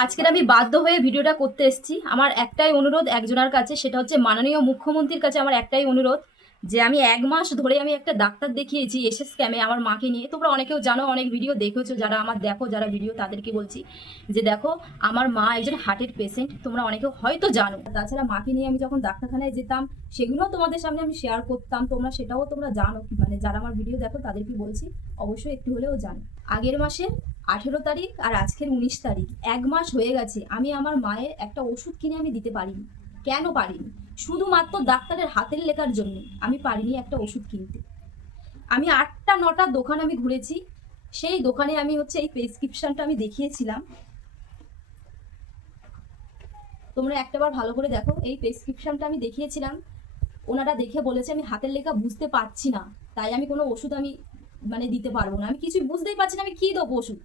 আজকের আমি বাধ্য হয়ে ভিডিওটা করতে এসেছি। আমার একটাই অনুরোধ একজনের কাছে, সেটা হচ্ছে মাননীয় মুখ্যমন্ত্রীর কাছে আমার একটাই অনুরোধ যে আমি 1 মাস ধরে আমি একটা ডাক্তার দেখিয়েছি এসএস স্ক্যামে আমার মাকে নিয়ে। তোমরা অনেকেও জানো, অনেক ভিডিও দেখেছো, যারা আমার দেখো, যারা ভিডিও তাদেরকে বলছি যে দেখো আমার মা একজন হার্টের পেশেন্ট, তোমরা অনেকেও হয়তো জানো। তাছাড়া মাকে নিয়ে আমি যখন ডাক্তারখানায় যেতাম সেগুলোও তোমাদের সামনে আমি শেয়ার করতাম, তোমরা জানো, মানে যারা আমার ভিডিও দেখো তাদেরকে বলছি অবশ্যই একটু হলেও জানো। আগের মাসে 18 তারিখ আর আজকের 19 তারিখ, 1 মাস হয়ে গেছে আমি আমার মায়ের একটা ওষুধ কিনে আমি দিতে পারিনি। কেন পারিনি? শুধুমাত্র ডাক্তারের হাতের লেখার জন্য আমি পারিনি একটা ওষুধ কিনতে। আমি 8টা 9টা দোকান আমি ঘুরেছি, সেই দোকানে আমি হচ্ছে এই প্রেসক্রিপশনটা আমি দেখিয়েছিলাম। তোমরা একটাবার ভালো করে দেখো, এই প্রেসক্রিপশনটা আমি দেখিয়েছিলাম। ওনারা দেখে বলেছে আমি হাতের লেখা বুঝতে পারছি না, তাই আমি কোনো ওষুধ আমি মানে দিতে পারবো না। আমি কিছুই বুঝতেই পারছি না, আমি কি দেবো ওষুধ?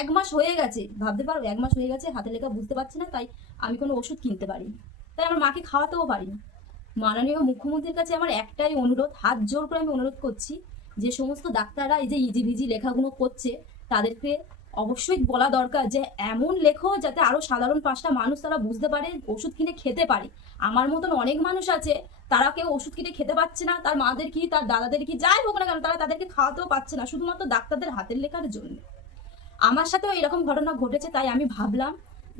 1 মাস হয়ে গেছে, ভাবতে পারো 1 মাস হয়ে গেছে, হাতের লেখা বুঝতে পারছি না, তাই আমি কোনো ওষুধ কিনতে পারিনি, তাই আমার মাকে খাওয়াতেও পারিনি। মাননীয় মুখ্যমন্ত্রীর কাছে আমার একটাই অনুরোধ, হাত জোর করে আমি অনুরোধ করছি, যে সমস্ত ডাক্তাররা এই যে ইজিভিজি লেখাগুলো করছে তাদেরকে অবশ্যই বলা দরকার যে এমন লেখো যাতে আরো সাধারণ 5টা মানুষ তারা বুঝতে পারে, ওষুধ কিনে খেতে পারে। আমার মতন অনেক মানুষ আছে, তারা কেউ ওষুধ কিনে খেতে পাচ্ছে না, তার মাদের কি তার দাদাদের কি যাই হোক না কেন, তারা তাদেরকে খাওয়াতেও পাচ্ছে না শুধুমাত্র ডাক্তারদের হাতের লেখার জন্য। আমার সাথেও এরকম ঘটনা ঘটেছে, তাই আমি ভাবলাম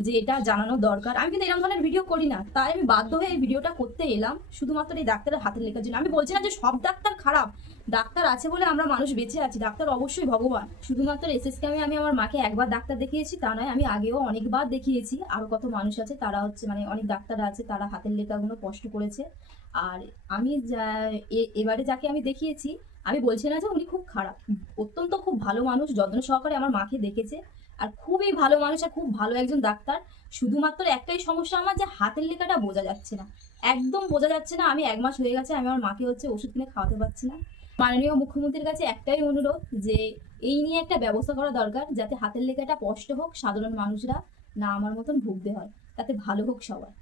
যে এটা জানানো দরকার। আমি কিন্তু এরকম ধরনের ভিডিও করি না, তাই আমি বাধ্য হয়ে এই ভিডিওটা করতে এলাম শুধুমাত্র এই ডাক্তারের হাতের লেখার জন্য। আমি বলছি না যে সব ডাক্তার খারাপ, ডাক্তার আছে বলে আমরা মানুষ বেঁচে আছি, ডাক্তার অবশ্যই ভগবান। শুধুমাত্র এসএসকেমে আমি আমার মাকে একবার ডাক্তার দেখিয়েছি তা নয়, আমি আগেও অনেকবার দেখিয়েছি। আরো কত মানুষ আছে তারা হচ্ছে মানে অনেক ডাক্তার আছে, তারা হাতের লেখাগুলো কষ্ট করেছে। আর আমি এবারে যাকে আমি দেখিয়েছি, আমি বলছি না যে উনি খুব খারাপ, অত্যন্ত খুব ভালো মানুষ, যত্ন সহকারে আমার মাকে দেখেছে, আর খুবই ভালো মানুষ আর খুব ভালো একজন ডাক্তার। শুধুমাত্র একটাই সমস্যা আমার, যে হাতের লেখাটা বোঝা যাচ্ছে না, একদম বোঝা যাচ্ছে না। আমি 1 মাস হয়ে গেছে আমি আমার মাকে হচ্ছে ওষুধ কিনে খাওয়াতে পারছি না। মাননীয় মুখ্যমন্ত্রীর কাছে একটাই অনুরোধ যে এই নিয়ে একটা ব্যবস্থা করা দরকার, যাতে হাতের লেখাটা স্পষ্ট হোক, সাধারণ মানুষরা না আমার মতন ভুগতে হয়, তাতে ভালো হোক সবার।